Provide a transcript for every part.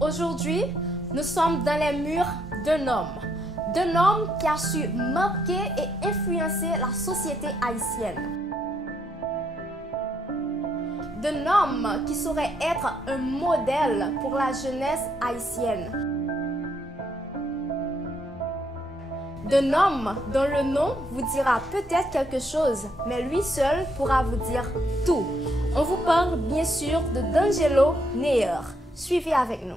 Aujourd'hui, nous sommes dans les murs d'un homme qui a su marquer et influencer la société haïtienne. D'un homme qui saurait être un modèle pour la jeunesse haïtienne. D'un homme dont le nom vous dira peut-être quelque chose, mais lui seul pourra vous dire tout. On vous parle bien sûr de D'Angelo Neyer. Suivez avec nous.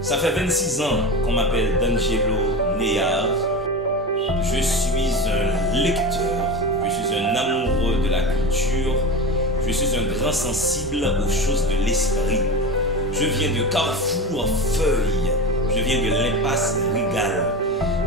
Ça fait 26 ans qu'on m'appelle D'Angelo Neyer. Je suis un lecteur, je suis un amoureux de la culture, je suis un grand sensible aux choses de l'esprit. Je viens de Carrefour Feuille, je viens de l'impasse Rigal.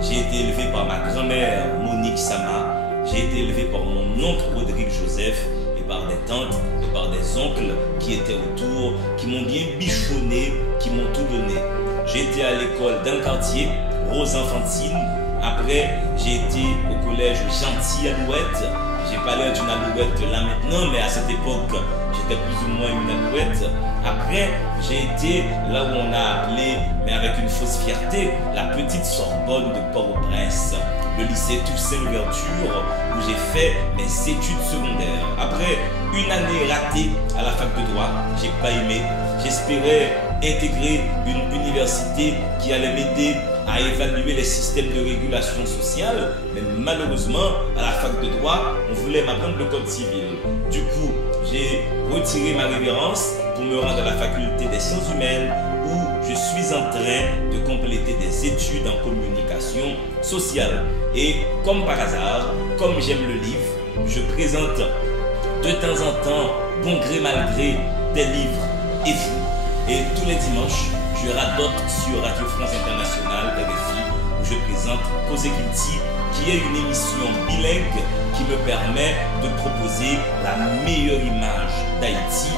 J'ai été élevé par ma grand-mère Monique Sama, j'ai été élevé par mon oncle Rodrigue Joseph et par des tantes et par des oncles qui étaient autour, qui m'ont bien bichonné, qui m'ont tout donné. J'ai été à l'école d'un quartier, Rose Enfantine. Après, j'ai été au collège Gentil Alouette. J'ai pas l'air d'une alouette là maintenant, mais à cette époque, j'étais plus ou moins une alouette. Après, j'ai été là où on a appelé, mais avec une fausse fierté, la petite Sorbonne de Port-au-Prince, le lycée Toussaint Louverture, où j'ai fait mes études secondaires. Après une année ratée à la fac de droit, j'ai pas aimé. J'espérais intégrer une université qui allait m'aider à évaluer les systèmes de régulation sociale, mais malheureusement, à la fac de droit, on voulait m'apprendre le code civil. Du coup, j'ai retiré ma révérence pour me rendre à la faculté des sciences humaines où je suis en train de compléter des études en communication sociale. Et comme par hasard, comme j'aime le livre, je présente de temps en temps, bon gré mal gré, des livres et vous. Et tous les dimanches, je radote sur Radio France Internationale, RFI, où je présente Cause Culti, qui est une émission bilingue qui me permet de proposer la meilleure image d'Haïti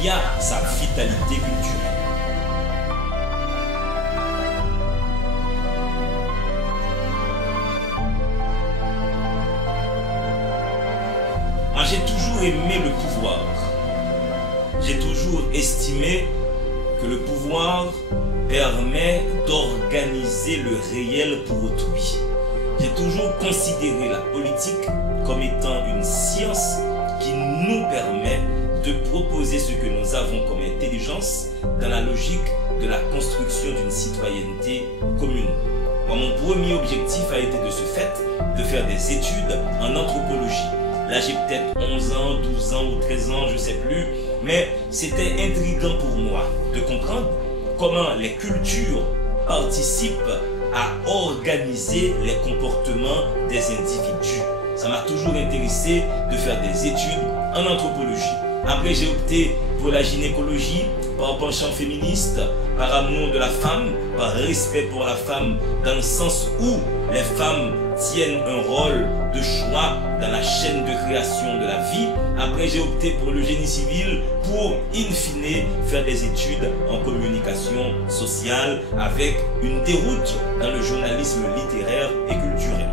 via sa vitalité culturelle. J'ai toujours aimé le pouvoir. J'ai toujours estimé que le pouvoir permet d'organiser le réel pour autrui. J'ai toujours considéré la politique comme étant une science qui nous permet de proposer ce que nous avons comme intelligence dans la logique de la construction d'une citoyenneté commune. Moi, mon premier objectif a été de ce fait de faire des études en anthropologie. Là, j'ai peut-être 11 ans, 12 ans ou 13 ans, je ne sais plus. Mais c'était intriguant pour moi de comprendre comment les cultures participent à organiser les comportements des individus. Ça m'a toujours intéressé de faire des études en anthropologie. Après, j'ai opté pour la gynécologie, par penchant féministe, par amour de la femme, par respect pour la femme, dans le sens où les femmes tiennent un rôle de choix dans la chaîne de création de la vie. Après, j'ai opté pour le génie civil pour, in fine, faire des études en communication sociale avec une déroute dans le journalisme littéraire et culturel.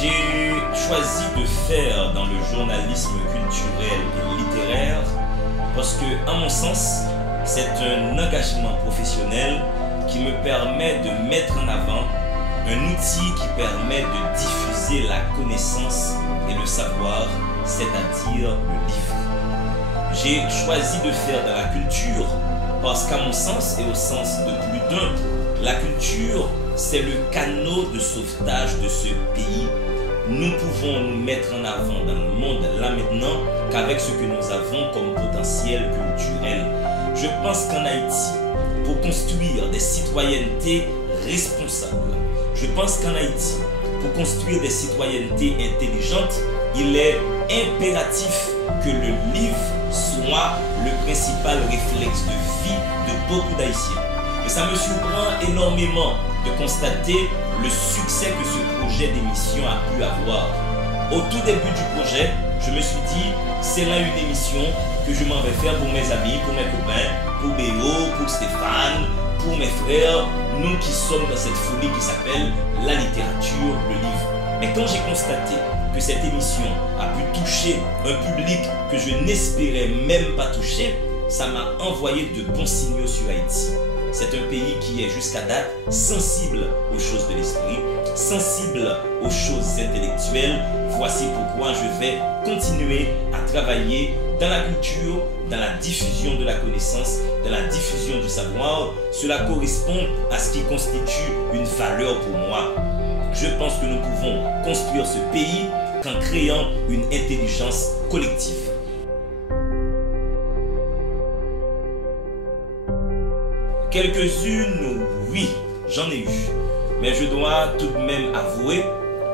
J'ai choisi de faire dans le journalisme culturel et littéraire parce que, à mon sens, c'est un engagement professionnel qui me permet de mettre en avant un outil qui permet de diffuser la connaissance et le savoir, c'est-à-dire le livre. J'ai choisi de faire dans la culture parce qu'à mon sens et au sens de plus d'un, la culture, c'est le canot de sauvetage de ce pays. Nous pouvons nous mettre en avant dans le monde là maintenant qu'avec ce que nous avons comme potentiel culturel. Je pense qu'en Haïti, pour construire des citoyennetés responsables, je pense qu'en Haïti, pour construire des citoyennetés intelligentes, il est impératif que le livre soit le principal réflexe de vie de beaucoup d'Haïtiens. Et ça me surprend énormément de constater le succès que ce projet d'émission a pu avoir. Au tout début du projet, je me suis dit, c'est là une émission que je m'en vais faire pour mes amis, pour mes copains, pour Béo, pour Stéphane, pour mes frères, nous qui sommes dans cette folie qui s'appelle la littérature, le livre. Mais quand j'ai constaté que cette émission a pu toucher un public que je n'espérais même pas toucher, ça m'a envoyé de bons signaux sur Haïti. C'est un pays qui est jusqu'à date sensible aux choses de l'esprit, sensible aux choses intellectuelles. Voici pourquoi je vais continuer à travailler dans la culture, dans la diffusion de la connaissance, dans la diffusion du savoir. Cela correspond à ce qui constitue une valeur pour moi. Je pense que nous pouvons construire ce pays qu'en créant une intelligence collective. Quelques-unes, oui, j'en ai eu. Mais je dois tout de même avouer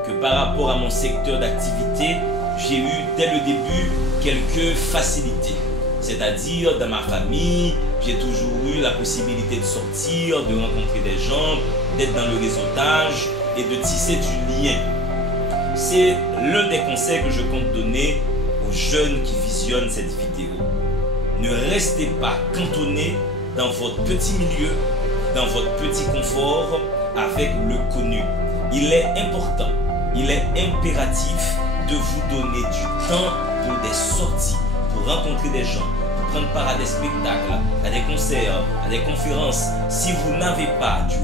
que par rapport à mon secteur d'activité, j'ai eu dès le début quelques facilités. C'est-à-dire, dans ma famille, j'ai toujours eu la possibilité de sortir, de rencontrer des gens, d'être dans le réseautage et de tisser du lien. C'est l'un des conseils que je compte donner aux jeunes qui visionnent cette vidéo. Ne restez pas cantonnés dans votre petit milieu, dans votre petit confort avec le connu. Il est important, il est impératif de vous donner du temps pour des sorties, pour rencontrer des gens, pour prendre part à des spectacles, à des concerts, à des conférences. Si vous n'avez pas du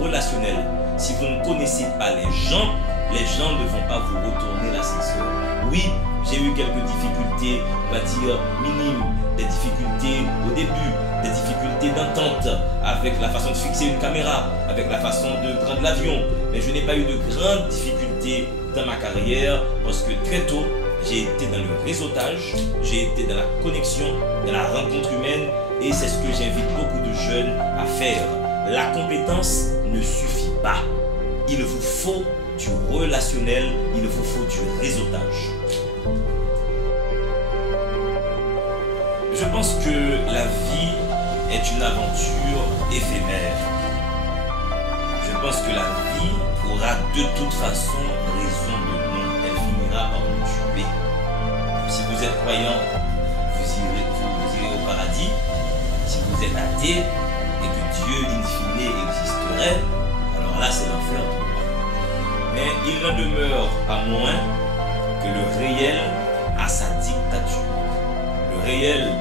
relationnel, si vous ne connaissez pas les gens ne vont pas vous retourner l'ascenseur. Oui, j'ai eu quelques difficultés, on va dire minimes, des difficultés au début, des difficultés d'entente avec la façon de fixer une caméra, avec la façon de prendre l'avion. Mais je n'ai pas eu de grandes difficultés dans ma carrière parce que très tôt, j'ai été dans le réseautage, j'ai été dans la connexion, dans la rencontre humaine et c'est ce que j'invite beaucoup de jeunes à faire. La compétence ne suffit pas. Il vous faut du relationnel, il vous faut du réseautage. Je pense que la vie est une aventure éphémère. Je pense que la vie aura de toute façon raison de nous. Elle finira par nous tuer. Si vous êtes croyant, vous irez au paradis. Si vous êtes athée et que Dieu, in fine, existerait, alors là, c'est l'enfer pour moi. Mais il n'en demeure pas moins que le réel a sa dictature. Le réel,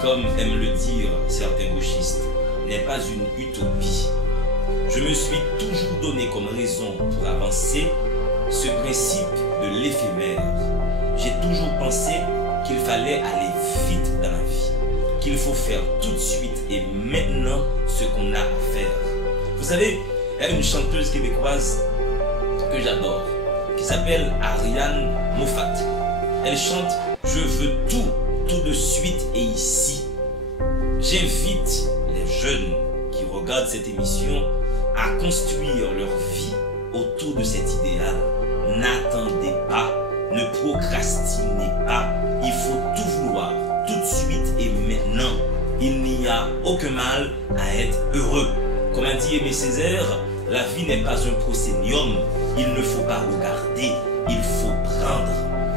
comme aiment le dire certains gauchistes, n'est pas une utopie. Je me suis toujours donné comme raison pour avancer ce principe de l'éphémère. J'ai toujours pensé qu'il fallait aller vite dans la vie, qu'il faut faire tout de suite et maintenant ce qu'on a à faire. Vous savez, il y a une chanteuse québécoise que j'adore, qui s'appelle Ariane Moffat. Elle chante « Je veux tout de suite et ici ». J'invite les jeunes qui regardent cette émission à construire leur vie autour de cet idéal. N'attendez pas, ne procrastinez pas. Il faut tout vouloir, tout de suite et maintenant. Il n'y a aucun mal à être heureux. Comme a dit Aimé Césaire, la vie n'est pas un proscénium. Il ne faut pas regarder, il faut prendre.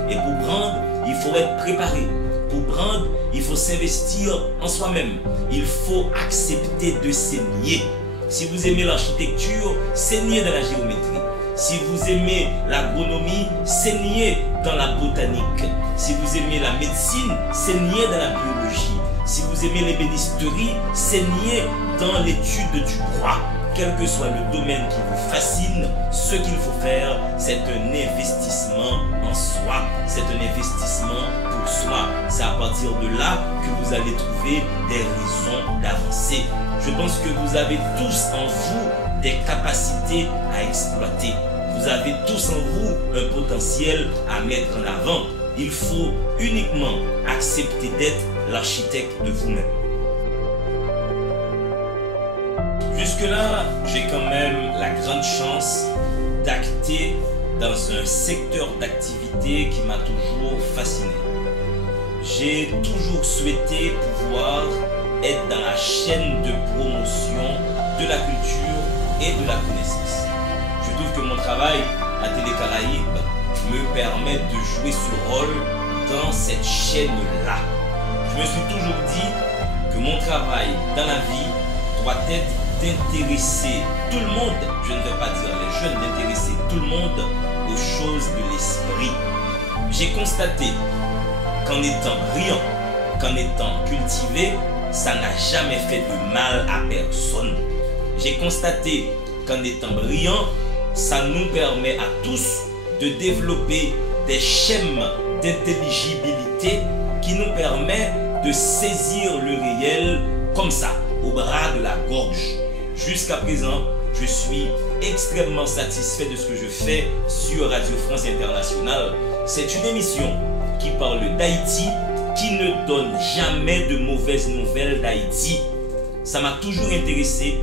Et pour prendre, il faut être préparé. Pour prendre, il faut s'investir en soi-même. Il faut accepter de saigner. Si vous aimez l'architecture, saignez dans la géométrie. Si vous aimez l'agronomie, saignez dans la botanique. Si vous aimez la médecine, saignez dans la biologie. Si vous aimez l'ébénisterie, saignez dans l'étude du droit. Quel que soit le domaine qui vous fascine, ce qu'il faut faire, c'est un investissement en soi. C'est un investissement pour soi. C'est à partir de là que vous allez trouver des raisons d'avancer. Je pense que vous avez tous en vous des capacités à exploiter. Vous avez tous en vous un potentiel à mettre en avant. Il faut uniquement accepter d'être l'architecte de vous-même. Jusque-là, j'ai quand même la grande chance d'acter dans un secteur d'activité qui m'a toujours fasciné. J'ai toujours souhaité pouvoir être dans la chaîne de promotion de la culture et de la connaissance. Je trouve que mon travail à Télé Caraïbes me permet de jouer ce rôle dans cette chaîne-là. Je me suis toujours dit que mon travail dans la vie doit être d'intéresser tout le monde, je ne vais pas dire les jeunes, d'intéresser tout le monde aux choses de l'esprit. J'ai constaté qu'en étant brillant, qu'en étant cultivé, ça n'a jamais fait de mal à personne. J'ai constaté qu'en étant brillant, ça nous permet à tous de développer des schèmes d'intelligibilité qui nous permet de saisir le réel comme ça, au bras de la gorge. Jusqu'à présent, je suis extrêmement satisfait de ce que je fais sur Radio France Internationale. C'est une émission qui parle d'Haïti, qui ne donne jamais de mauvaises nouvelles d'Haïti. Ça m'a toujours intéressé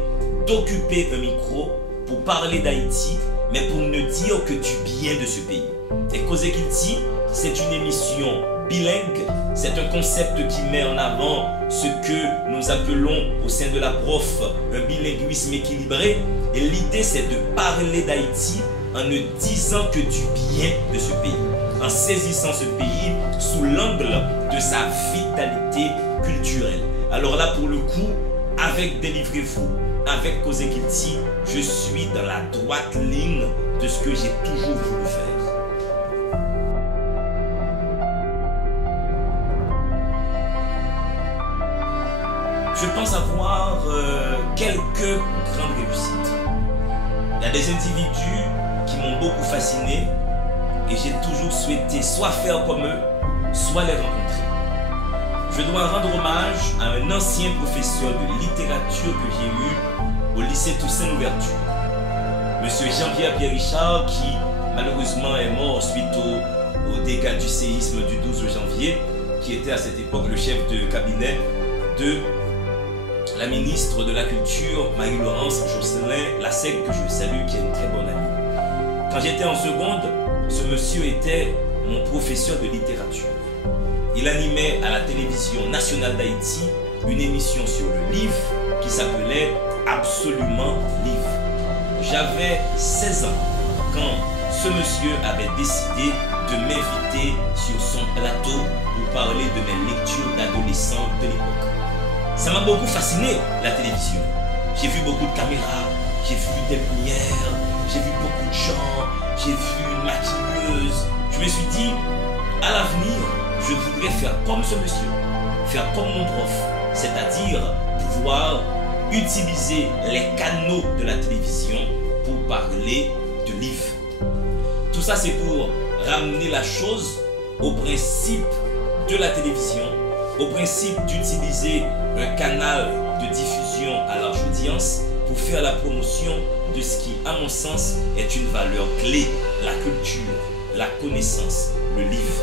d'occuper un micro pour parler d'Haïti, mais pour ne dire que du bien de ce pays. Et Causer Kilti, c'est une émission bilingue, c'est un concept qui met en avant ce que nous appelons au sein de la prof un bilinguisme équilibré. Et l'idée, c'est de parler d'Haïti en ne disant que du bien de ce pays, en saisissant ce pays sous l'angle de sa vitalité culturelle. Alors là, pour le coup, avec Délivrez-vous, avec Causer Kilti, je suis dans la droite ligne de ce que j'ai toujours voulu faire. Je pense avoir quelques grandes réussites. Il y a des individus qui m'ont beaucoup fasciné et j'ai toujours souhaité soit faire comme eux, soit les rencontrer. Je dois rendre hommage à un ancien professeur de littérature que j'ai eu au lycée Toussaint Louverture, Monsieur Jean-Pierre Pierre-Richard, qui malheureusement est mort suite au dégâts du séisme du 12 janvier, qui était à cette époque le chef de cabinet de la ministre de la Culture, Marie-Laurence Jocelyn Lassègue, que je salue, qui est une très bonne amie. Quand j'étais en seconde, ce monsieur était mon professeur de littérature. Il animait à la télévision nationale d'Haïti une émission sur le livre qui s'appelait Absolument Livre. J'avais 16 ans quand ce monsieur avait décidé de m'inviter sur son plateau pour parler de mes lectures d'adolescent de l'époque. Ça m'a beaucoup fasciné, la télévision. J'ai vu beaucoup de caméras, j'ai vu des lumières, j'ai vu beaucoup de gens, j'ai vu une maquilleuse. Je me suis dit, à l'avenir, je voudrais faire comme ce monsieur, faire comme mon prof, c'est-à-dire pouvoir utiliser les canaux de la télévision pour parler de livres. Tout ça, c'est pour ramener la chose au principe de la télévision, au principe d'utiliser un canal de diffusion à large audience pour faire la promotion de ce qui, à mon sens, est une valeur clé, la culture, la connaissance, le livre.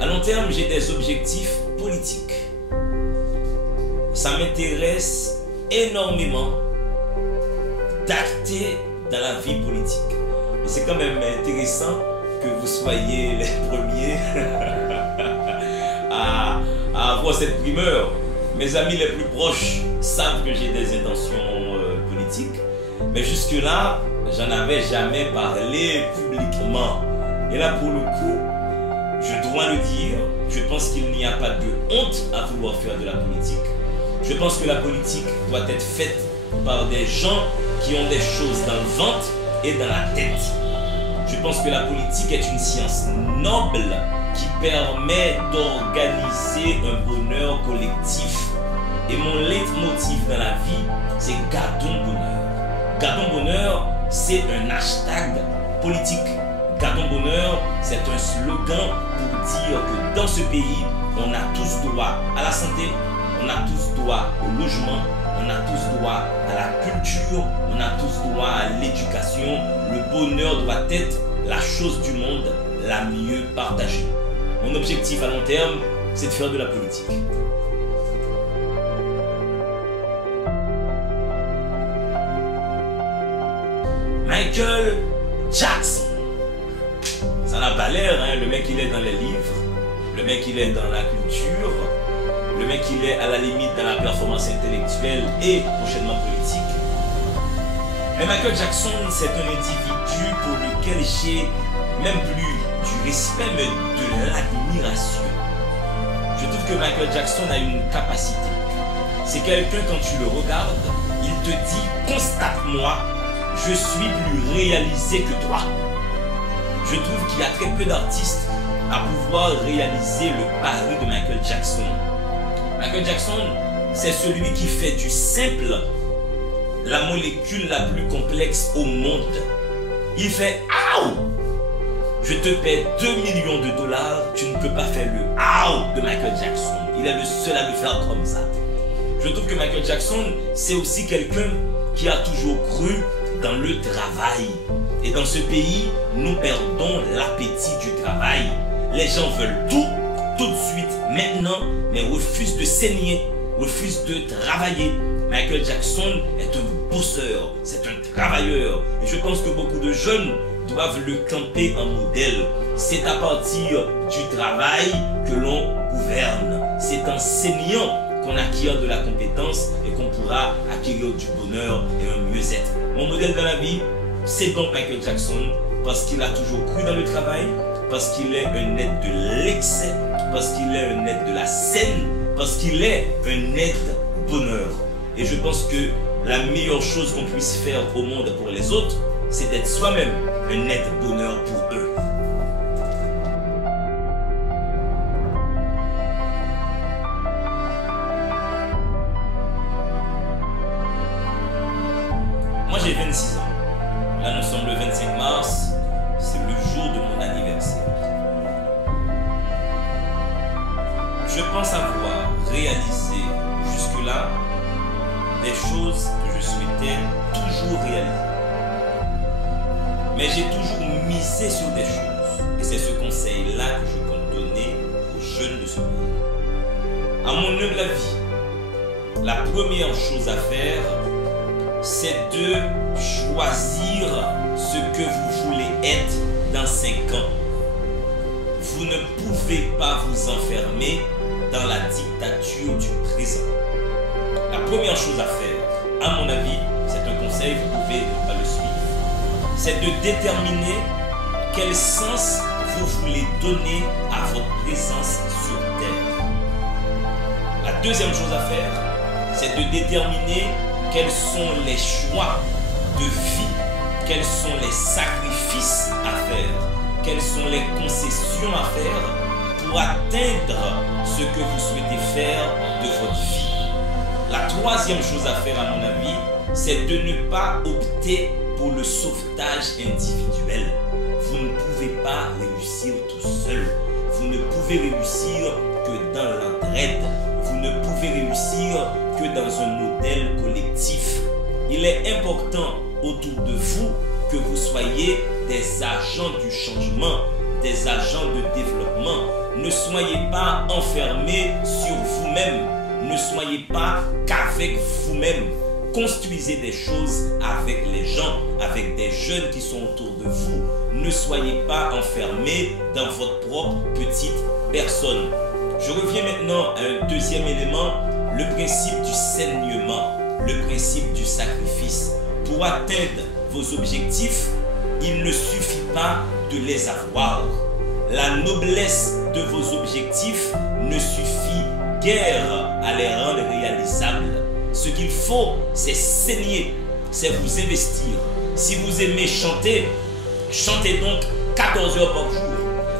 À long terme, j'ai des objectifs politiques. Ça m'intéresse énormément d'acter dans la vie politique. Et c'est quand même intéressant que vous soyez les premiers à avoir cette primeur. Mes amis les plus proches savent que j'ai des intentions politiques, mais jusque-là, j'en avais jamais parlé publiquement. Et là, pour le coup, je dois le dire, je pense qu'il n'y a pas de honte à vouloir faire de la politique. Je pense que la politique doit être faite par des gens qui ont des choses dans le ventre et dans la tête. Je pense que la politique est une science noble qui permet d'organiser un bonheur collectif. Et mon leitmotiv dans la vie, c'est Gardons Bonheur. Gardons Bonheur, c'est un hashtag politique. Gardons Bonheur, c'est un slogan pour dire que dans ce pays, on a tous droit à la santé, on a tous droit au logement, on a tous droit à la culture, on a tous droit à l'éducation. Le bonheur doit être la chose du monde la mieux partagée. Mon objectif à long terme, c'est de faire de la politique. Michael Jackson. Ça n'a pas l'air, hein? Le mec il est dans les livres, le mec il est dans la culture, le mec il est à la limite dans la performance intellectuelle et prochainement politique. Mais Michael Jackson, c'est un individu pour lequel j'ai même plus du respect, mais de l'admiration. Je trouve que Michael Jackson a une capacité. C'est quelqu'un, quand tu le regardes, il te dit constate-moi, je suis plus réalisé que toi. Je trouve qu'il y a très peu d'artistes à pouvoir réaliser le pari de Michael Jackson. Michael Jackson, c'est celui qui fait du simple la molécule la plus complexe au monde. Il fait « Aouh !» Je te paie 2 millions de dollars, tu ne peux pas faire le « Aouh !» de Michael Jackson. Il est le seul à le faire comme ça. Je trouve que Michael Jackson, c'est aussi quelqu'un qui a toujours cru dans le travail. Et dans ce pays, nous perdons l'appétit du travail. Les gens veulent tout de suite, maintenant, mais refusent de saigner, refusent de travailler. Michael Jackson est un bosseur, c'est un travailleur. Et je pense que beaucoup de jeunes doivent le camper en modèle. C'est à partir du travail que l'on gouverne. C'est en saignant qu'on acquiert de la compétence et qu'on pourra acquérir du bonheur et un mieux-être. Mon modèle dans la vie, c'est donc Michael Jackson, parce qu'il a toujours cru dans le travail, parce qu'il est un aide de l'excès, parce qu'il est un aide de la scène, parce qu'il est un aide bonheur. Et je pense que la meilleure chose qu'on puisse faire au monde pour les autres, c'est d'être soi-même un aide bonheur pour eux. Moi j'ai 26 ans. Là nous sommes le 25 mars, c'est le jour de mon anniversaire. Je pense avoir réalisé jusque-là des choses que je souhaitais toujours réaliser. Mais j'ai toujours misé sur des choses. Et c'est ce conseil-là que je compte donner aux jeunes de ce pays. À mon humble avis, la première chose à faire, c'est de choisir ce que vous voulez être dans 5 ans. Vous ne pouvez pas vous enfermer dans la dictature du présent. La première chose à faire, à mon avis, c'est un conseil, vous pouvez ne pas le suivre, c'est de déterminer quel sens vous voulez donner à votre présence sur Terre. La deuxième chose à faire, c'est de déterminer quels sont les choix de vie, quels sont les sacrifices à faire, quelles sont les concessions à faire pour atteindre ce que vous souhaitez faire de votre vie. La troisième chose à faire, à mon avis, c'est de ne pas opter pour le sauvetage individuel. Vous ne pouvez pas réussir tout seul. Vous ne pouvez réussir que dans l'entraide. Vous ne pouvez réussir que dans un modèle collectif. Il est important autour de vous que vous soyez des agents du changement, des agents de développement. Ne soyez pas enfermés sur vous-même. Ne soyez pas qu'avec vous-même. Construisez des choses avec les gens, avec des jeunes qui sont autour de vous. Ne soyez pas enfermés dans votre propre petite personne. Je reviens maintenant à un deuxième élément, le principe du saignement, le principe du sacrifice. Pour atteindre vos objectifs, il ne suffit pas de les avoir. La noblesse de vos objectifs ne suffit guère à les rendre réalisables. Ce qu'il faut, c'est saigner, c'est vous investir. Si vous aimez chanter, chantez donc 14 heures par jour.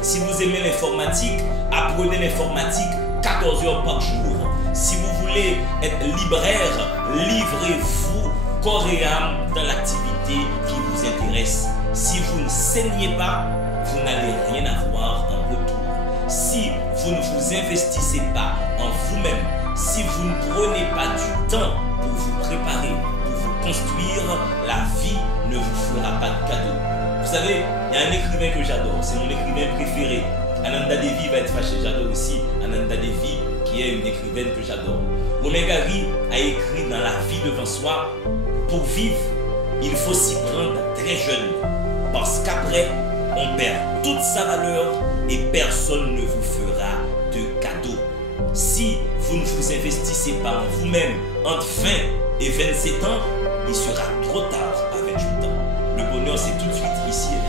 Si vous aimez l'informatique, apprenez l'informatique 14 heures par jour. Si vous voulez être libraire, livrez-vous corps et âme dans l'activité qui vous intéresse. Si vous ne saignez pas, vous n'allez rien avoir en retour. Si vous ne vous investissez pas en vous-même, si vous ne prenez pas du temps pour vous préparer, pour vous construire, la vie ne vous fera pas de cadeau. Vous savez, il y a un écrivain que j'adore, c'est mon écrivain préféré. Ananda Devi va être fâché, j'adore aussi Ananda Devi, qui est une écrivaine que j'adore. Romain Gary a écrit dans La vie devant soi, pour vivre, il faut s'y prendre très jeune, parce qu'après, on perd toute sa valeur et personne ne vous fera de cadeau. Si vous ne vous investissez pas en vous-même entre 20 et 27 ans, il sera trop tard avec du temps. Le bonheur, c'est tout de suite ici et